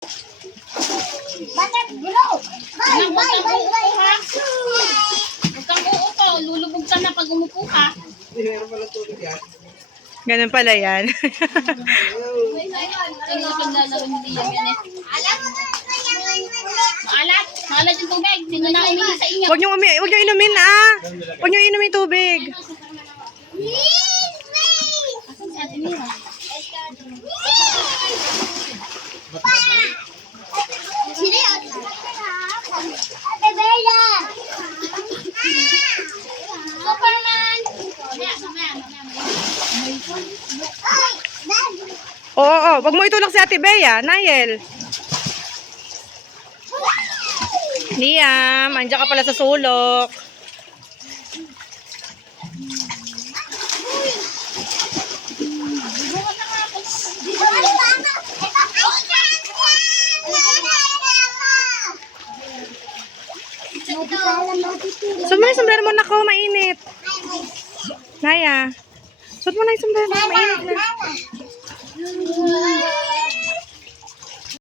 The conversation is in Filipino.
Bakit bro? Bye, bye, bye, bye. Huwag kang uupo. Lulubog ka na pag umupo ka. Ganun pala yan. Ang lalaro hindi yan yan eh. Alam mo na kaya Maalat. Maalat yung tubig. Sino na umihi sa inyo? Huwag niyo inumin ah. Huwag niyo inumin tubig. Asan si Ate Mira? Sino yun? Ate Bella! Superman! Mamaya. Ay! Dad! Oo. Huwag mo itulak si Ate Bea, Nayel. Liam, andiyan ka pala sa sulok. Suot mo na yung sombrero mo, nako, mainit. Naya, suot mo na yung sombrero mo, mainit na.